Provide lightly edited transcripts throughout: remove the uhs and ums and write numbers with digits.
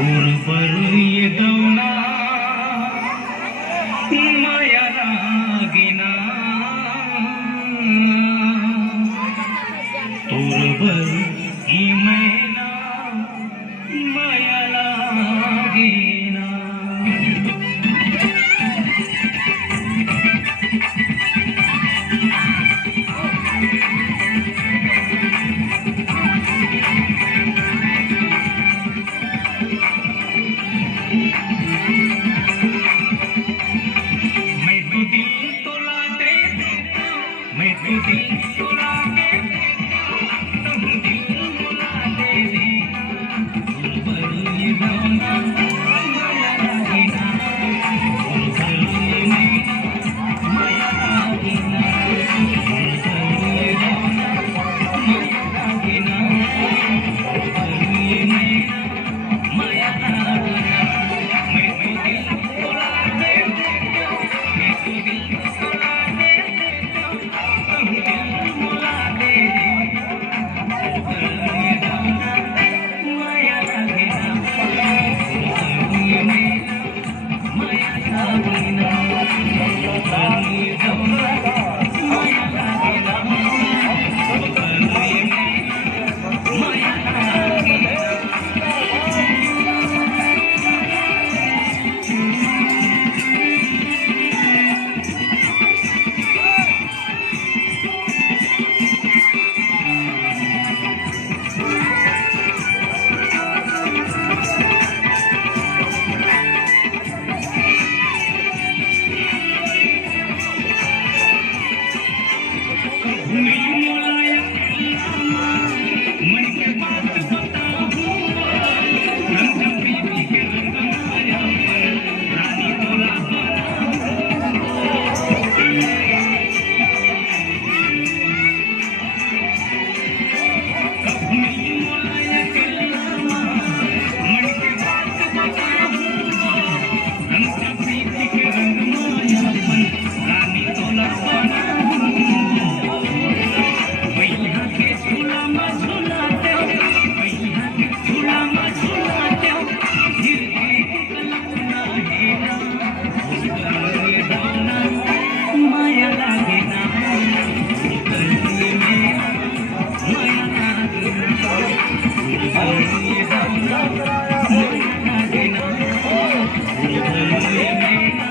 तोरपर येदवना माया लागेना तोरपर ही मैना माया लागेना मैं तो दिल तोला दे तुम दिल तोला दे देना तोरपर येदवना माया लागेना तोरपर ये मैना माया लागेना तोरपर येदवना माया लागेना तोरपर ये मैना माया लागेना मैं तो दिल तोला दे मैं तो दिल तोला दे तुम दिल तोला दे तोरपर येदवना माया लागेना तोरपर ये मैना माया लागेना तोरपर येदवना माया लागेना तोरपर ये मैना माया लागेना नहीं मोलाया मन के बात बताऊं रंग प्रीति के रंग माया पर रानी तोला नहीं मोलाया मन के बात बताऊं रंग प्रीति के रंग माया पर रानी तोला भैया के झूला में झूलाते भैया के झूला में झूलाते फिर एक कल्पना है ना तोरपर येदवना माया लागेना तोरपर ये मैना माया लागेना तोरपर येदवना माया लागेना तोरपर ये मैना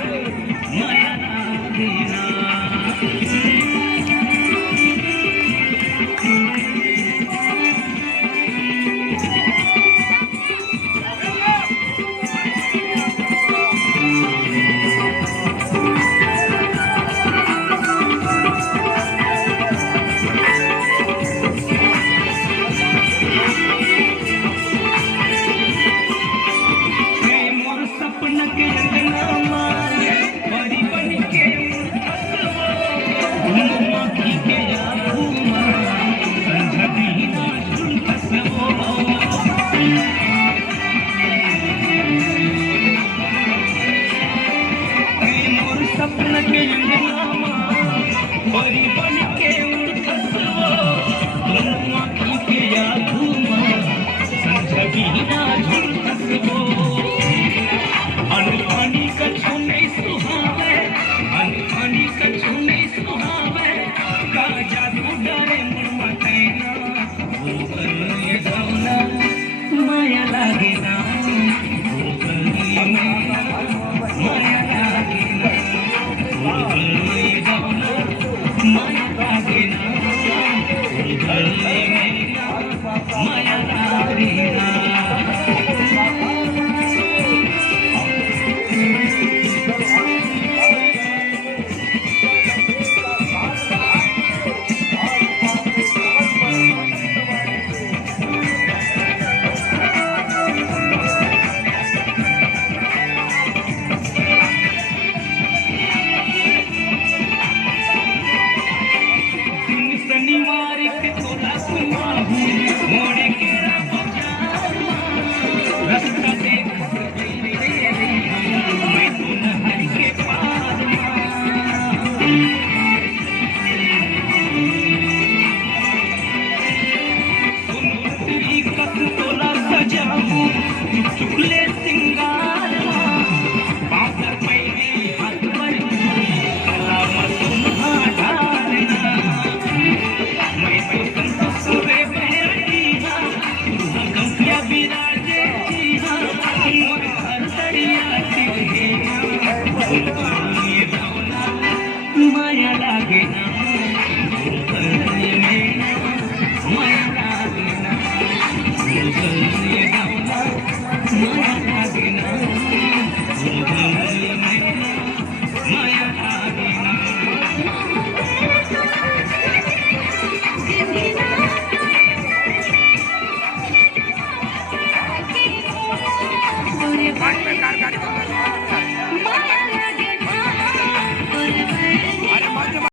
माया लागेना मोर सपना के अंगना माए बड़ी बन के घूमा की के यादू संझा दीना झुलसवो मोर सपना के अंगना माए बड़ी बन के उड़सवो घूमा की के यादू संझा दीना झुलसवो अनपानी कछु नहीं सुहावे अनपानी कछु नहीं सुहावे का जादू डरे मुड़मा कैना तोरपर येदवना माया लागेना तोरपर ये मैना माया लागेना तोरपर येदवना माया लागेना तोरपर ये मैना माया लागेना माँ